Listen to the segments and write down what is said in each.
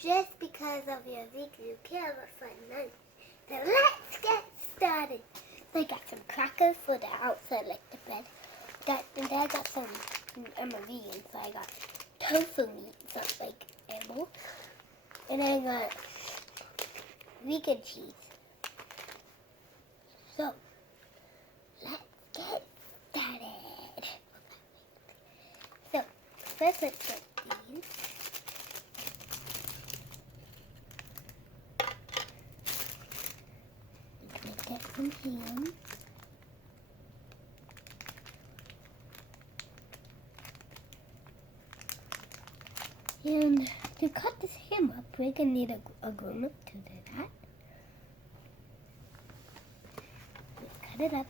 just because of your vegan, you can't have a fun lunch. So let's get started. So I got some crackers for the outside, like the bread. And then I got some, I'm a vegan, so I got tofu meat, so it's like animal. And I got vegan cheese. So, let's get started. So, first let's get these. I'm going to get some ham. And to cut this ham up, we're going to need a grown-up to do that. Let's cut it up.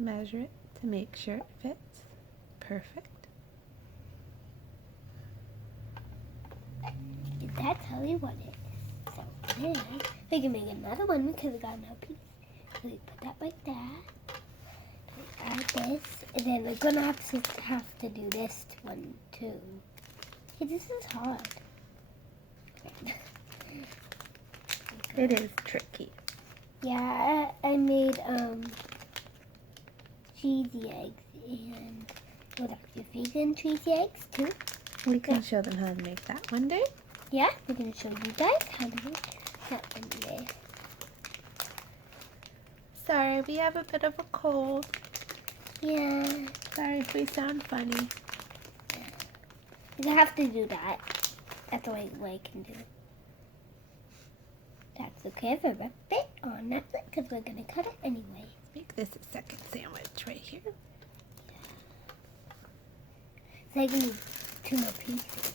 Measure it to make sure it fits. Perfect. That's how we want it. So then we can make another one because we got no piece. So we put that like that. We add this, and then we're gonna have to do this one too. Hey, this is hard. It is tricky. Yeah, I made cheesy eggs and what else? Your vegan cheesy eggs too. We can show them how to make that one day. Yeah, we're gonna show you guys how to make that one day. Sorry, we have a bit of a cold. Yeah. Sorry if we sound funny. You have to do that. That's the only way I can do it. That's okay if I rip it on that because we're gonna cut it anyway. Make this a second sandwich right here. So I can do 2 more pieces.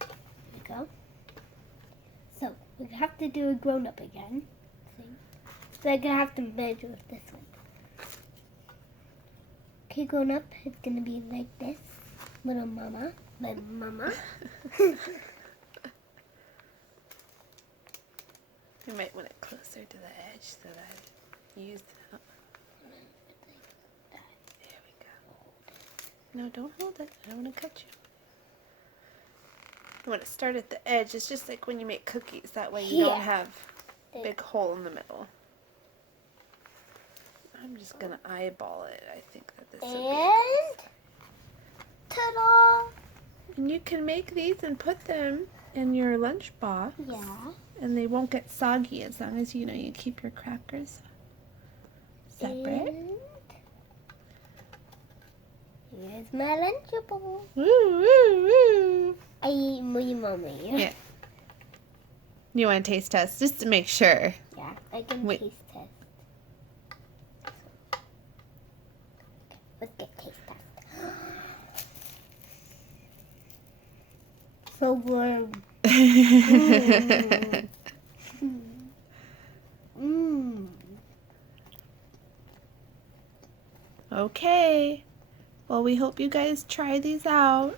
There we go. So we have to do a grown-up again. See? So I'm gonna have to measure with this one. Okay, grown-up, it's gonna be like this. Little mama. My mama. You might want it closer to the edge so that you use it up. There we go. No, don't hold it. I don't want to cut you. You want to start at the edge. It's just like when you make cookies. That way you don't have a big hole in the middle. I'm just going to eyeball it. I think that this would be ta-da! And you can make these and put them in your lunch box. Yeah. And they won't get soggy as long as you keep your crackers separate. And here's my Lunchable. Woo, woo, woo. I eat my mommy. Yeah. You want to taste test just to make sure. Yeah, I can taste test. Let's get taste test. So warm. Okay. Well, we hope you guys try these out.